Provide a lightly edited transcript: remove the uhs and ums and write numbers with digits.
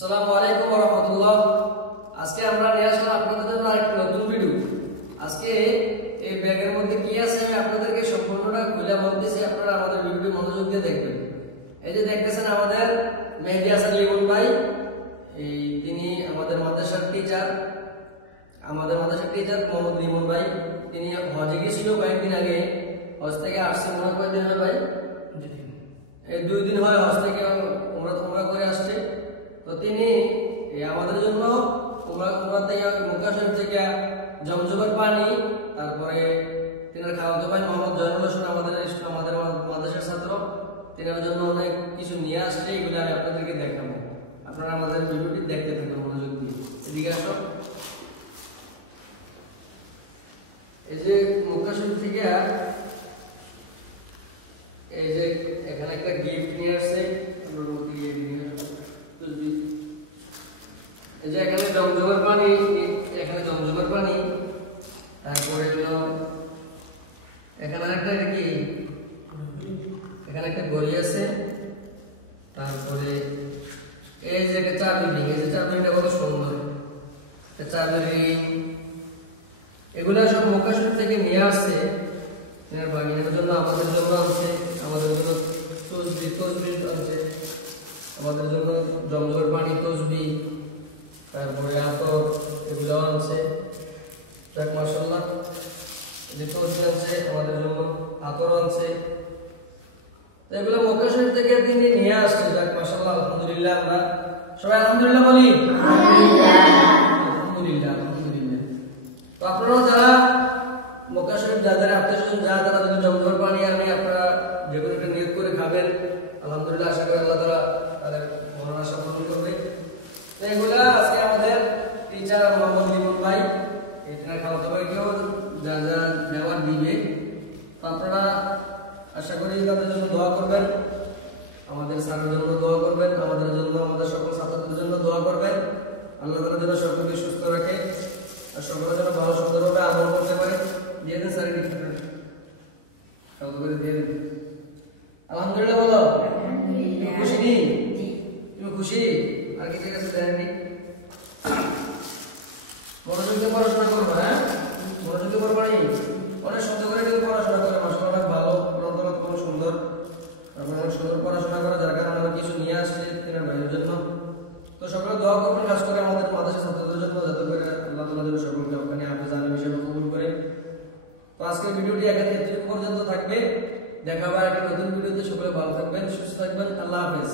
আসসালামু আলাইকুম ওয়া রাহমাতুল্লাহ। আজকে আমরা নিয়ে আসলাম আপনাদের জন্য আরেকটি নতুন ভিডিও। আজকে এই ব্যাগের মধ্যে কি আছে আমি আপনাদেরকে সম্পূর্ণটা খুলে বলতেছি, আপনারা আমাদের ভিডিওটি মনোযোগ দিয়ে দেখবেন। এই যে দেখতেছেন আমাদের মেহেদী হাসান লিমন ভাই, তিনি আমাদের মাদ্রাসার টিচার, মোহাম্মদ লিমন ভাই। তিনি হজে গিয়েছিল কয়েকদিন আগে, হজ থেকে আসছে মনে কয়েকদিন হয় ভাই, এই 2 দিন হয় হজ থেকে উমরা করে আসছে। তো তিনি আমাদের জন্য উমরা থেকে মক্কা শরীফ থেকে জমজমের পানি, তারপরে তিনার খাওয়াতো ভাই মোহাম্মদ জয়নুল হোসেন আমাদের মাদ্রাসার ছাত্র, তিনার জন্য অনেক কিছু নিয়ে আসছে। এগুলো আমি আপনাদেরকে দেখাবো, আপনারা আমাদের ভিডিওটি দেখতে থাকুন মনোযোগ দিয়ে। এদিকে আসো। এই যে মক্কা শরীফ থেকে এই যে এখানে একটা গিফট নিয়ে আসছে, এই যে এখানে জমজমের পানি, তারপরে হলো এখানে একটা গড়ি আছে, তারপরে এই যে একটা চাবি রিং, এই যে চাবি রিংটা কত সুন্দর, চাবি রিং। এগুলা সব মক্কা শরীফ থেকে নিয়ে আসছে এর বাগিনের জন্য, আমাদের জন্য আনছে, আমাদের জন্য তসবিহ আনছে, আমাদের জন্য জমজমের পানি, তসবিহ, তারপরে আতর, এগুলো আনছে। যাক মাশাআল্লাহ, যে তসবিহ আনছে আমাদের জন্য, আতর আনছে, এগুলো মক্কা শরীফ থেকে তিনি নিয়ে আসছে। যাক মাশাআল্লাহ, আলহামদুলিল্লাহ। আমরা সবাই আলহামদুলিল্লাহ বলি। আলহামদুলিল্লাহ। তো আপনারাও যারা মক্কা শরীফ যাদের আত্মীয়স্বজন যারা তারা যদি জমজমের পানি আনে, আপনারা যে কোনো একটা নিয়ত করে খাবেন, আলহামদুলিল্লাহ। আশা করি আল্লাহ তাআলা তাদের মনের আশা পূরণ করবে। তো এগুলা আজকে আমাদের টিচার মোহাম্মদ লিমন ভাই এটা খাওয়াতে পারে, কেউ যা যা নেওয়ার দিবে। তো আপনারা আশা করি তাদের জন্য দোয়া করবেন, আমাদের স্যারের জন্য দোয়া করবেন, আমাদের জন্য, আমাদের সকল ছাত্রদের জন্য দোয়া করবেন। আল্লাহ তাআলা যেন সকলকে সুস্থ রাখে আর সকলের জন্য ভালো সুন্দরভাবে আমল করতে পারে। দিয়ে দেন স্যার, দিয়ে দেন। আলহামদুলিল্লাহ বলো। খুশি নি? তুমি খুশি? আর কি ঠিক আছে দেননি? মনোযোগ দিয়ে পড়াশোনা করবো, হ্যাঁ মনোযোগ দিয়ে পড়বো। অনেক সুন্দর করে কিন্তু পড়াশোনা করে, মাশাআল্লাহ অনেক ভালো, পড়াশোনা খুব সুন্দর, অনেক সুন্দর পড়াশোনা করে, যার কারণে অনেক কিছু নিয়ে আসছে তিনার ভাইয়ের জন্য। তো সকলে দোয়া করবেন, খাস করে আমাদের মাদ্রাসা ছাত্রদের জন্য, যাতে করে আল্লাহ তাআলা যেন সকলকে ওখানে হাফেজ আলেম হিসেবে কবুল করে। তো আজকের ভিডিওটি এখানে পর্যন্ত থাকবে। দেখা হবে একটা নতুন ভিডিওতে। সকলে ভালো থাকবেন, সুস্থ থাকবেন। আল্লাহ হাফেজ।